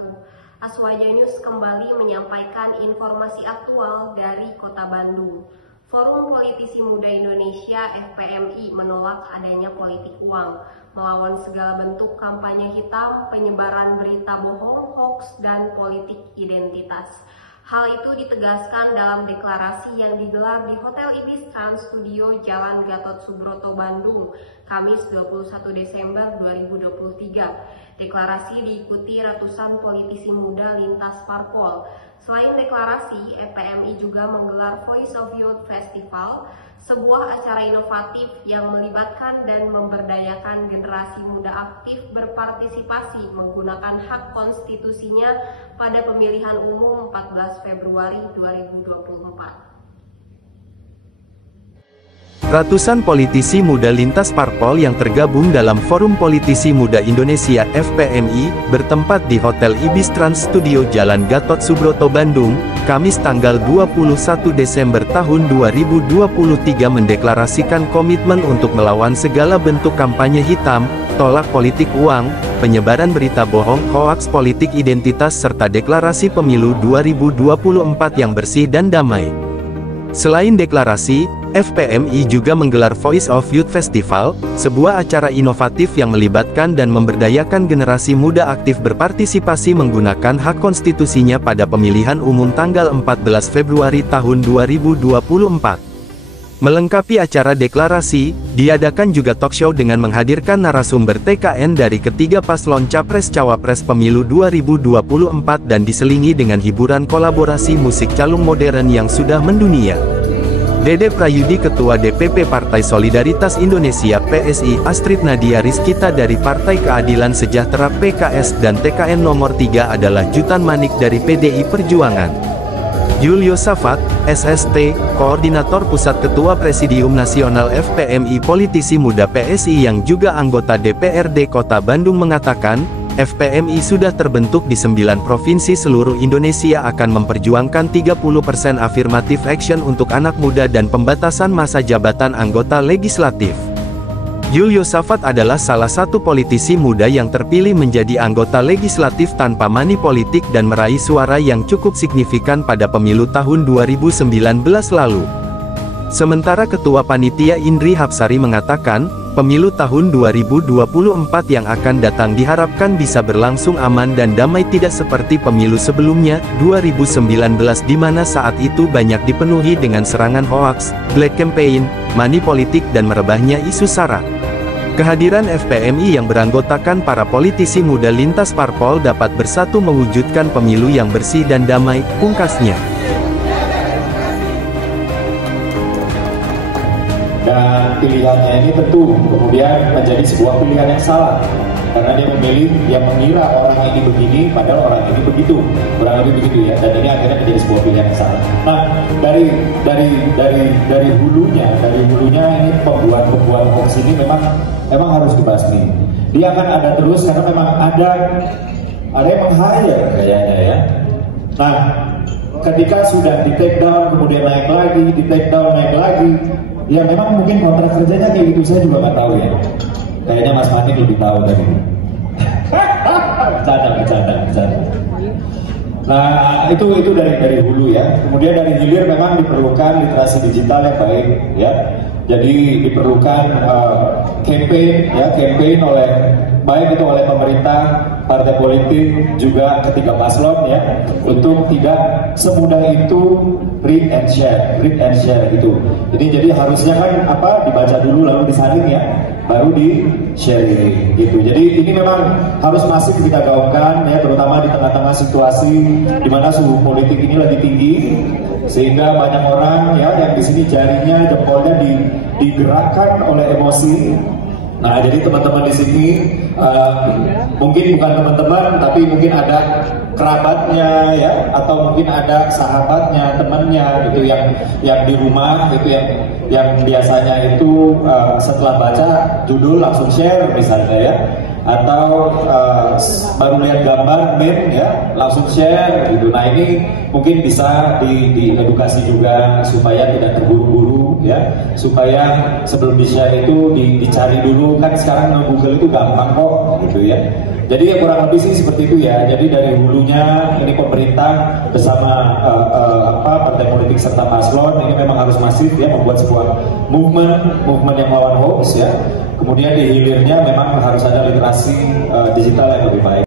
wabarakatuh. Aswaja News kembali menyampaikan informasi aktual dari Kota Bandung. Forum Politisi Muda Indonesia (FPMI) menolak adanya politik uang, melawan segala bentuk kampanye hitam, penyebaran berita bohong, hoax, dan politik identitas. Hal itu ditegaskan dalam deklarasi yang digelar di Hotel Ibis Trans Studio Jalan Gatot Subroto, Bandung, Kamis 21 Desember 2023. Deklarasi diikuti ratusan politisi muda lintas parpol. Selain deklarasi, FPMI juga menggelar Voice of Youth Festival, sebuah acara inovatif yang melibatkan dan memberdayakan generasi muda aktif berpartisipasi menggunakan hak konstitusinya pada pemilihan umum 14 Februari 2024. Ratusan politisi muda lintas parpol yang tergabung dalam Forum Politisi Muda Indonesia (FPMI) bertempat di Hotel Ibis Trans Studio Jalan Gatot Subroto, Bandung, Kamis tanggal 21 Desember tahun 2023 mendeklarasikan komitmen untuk melawan segala bentuk kampanye hitam, tolak politik uang, penyebaran berita bohong, hoaks, politik identitas, serta deklarasi pemilu 2024 yang bersih dan damai. Selain deklarasi, FPMI juga menggelar Voice of Youth Festival, sebuah acara inovatif yang melibatkan dan memberdayakan generasi muda aktif berpartisipasi menggunakan hak konstitusinya pada pemilihan umum tanggal 14 Februari tahun 2024. Melengkapi acara deklarasi, diadakan juga talkshow dengan menghadirkan narasumber TKN dari ketiga paslon Capres-Cawapres Pemilu 2024 dan diselingi dengan hiburan kolaborasi musik calung modern yang sudah mendunia. Dede Prayudi, Ketua DPP Partai Solidaritas Indonesia (PSI), Astrid Nadia Rizkita dari Partai Keadilan Sejahtera (PKS), dan TKN nomor 3 adalah Jutan Manik dari PDI Perjuangan. Julio Safat, SST, Koordinator Pusat Ketua Presidium Nasional FPMI Politisi Muda PSI yang juga anggota DPRD Kota Bandung mengatakan, FPMI sudah terbentuk di 9 provinsi seluruh Indonesia akan memperjuangkan 30% affirmative action untuk anak muda dan pembatasan masa jabatan anggota legislatif. Julio Safat adalah salah satu politisi muda yang terpilih menjadi anggota legislatif tanpa money politik dan meraih suara yang cukup signifikan pada pemilu tahun 2019 lalu. Sementara Ketua Panitia Indri Hapsari mengatakan, pemilu tahun 2024 yang akan datang diharapkan bisa berlangsung aman dan damai, tidak seperti pemilu sebelumnya, 2019 di mana saat itu banyak dipenuhi dengan serangan hoaks, black campaign, money politik dan merebahnya isu SARA. Kehadiran FPMI yang beranggotakan para politisi muda lintas parpol dapat bersatu mewujudkan pemilu yang bersih dan damai, pungkasnya. Dan pilihannya ini tentu kemudian menjadi sebuah pilihan yang salah, karena dia memilih, dia mengira orang ini begini padahal orang ini begitu, kurang lebih begitu ya, dan ini akhirnya menjadi sebuah pilihan yang salah. Nah, dari hulunya ini pembuat hoax ini memang harus dibasmi. Dia akan ada terus karena memang ada yang meng-hire kayaknya ya. Nah, ketika sudah di take down kemudian naik lagi, di take down naik lagi. Ya memang mungkin kontrak kerjanya kayak gitu, saya juga nggak tahu ya. Kayaknya Mas Manik lebih tahu tadi. Bercanda. Nah itu dari hulu ya. Kemudian dari hilir memang diperlukan literasi digital yang baik ya. Jadi diperlukan campaign oleh baik itu oleh pemerintah, partai politik, juga ketiga paslon ya, untuk tidak semudah itu read and share gitu. Jadi harusnya kan dibaca dulu lalu disalin ya, baru di share gitu. Jadi ini memang harus masif kita gaungkan ya, terutama di tengah-tengah situasi di mana suhu politik ini lagi tinggi, sehingga banyak orang ya yang di sini jarinya, jempolnya digerakkan oleh emosi. Nah, jadi teman-teman di sini mungkin bukan teman-teman, tapi mungkin ada kerabatnya ya, atau mungkin ada sahabatnya, temannya gitu yang di rumah gitu, yang biasanya itu setelah baca judul langsung share misalnya ya. atau baru lihat gambar meme ya langsung share gitu. Nah ini mungkin bisa diedukasi juga supaya tidak terburu-buru ya, supaya sebelum di-share itu dicari dulu, kan sekarang Google itu gampang kok gitu ya. Jadi ya kurang lebih sih seperti itu ya. Jadi dari hulunya ini pemerintah bersama partai politik serta paslon ini memang harus masif ya, membuat sebuah movement yang melawan hoax ya. Kemudian di hilirnya memang harus ada literasi digital yang lebih baik.